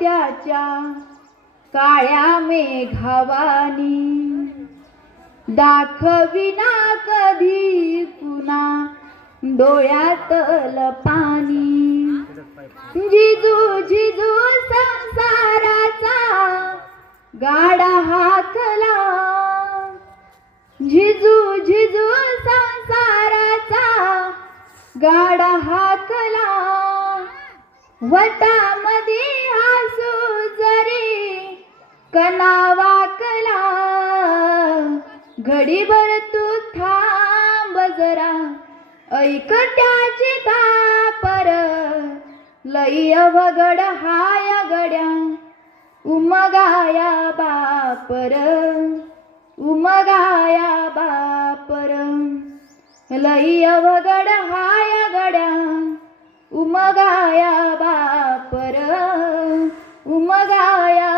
त्याच्या काळ्या मेघावानी दाखविना कधी पुन्हा डोळ्यातल पाणी जिजू जिजू संसाराचा गाडा हाकला जिजू जिजू संसाराचा गाडा हाकला वटामध्ये हसू जरी कणा वाकला घडीभर तू थांब जरा ऐकट्याची तापर लई अवघड हाय गड्या उमगाया बापर उमगाया बापर लई अवघड हाय गड्या उमगाया बापर उमगाया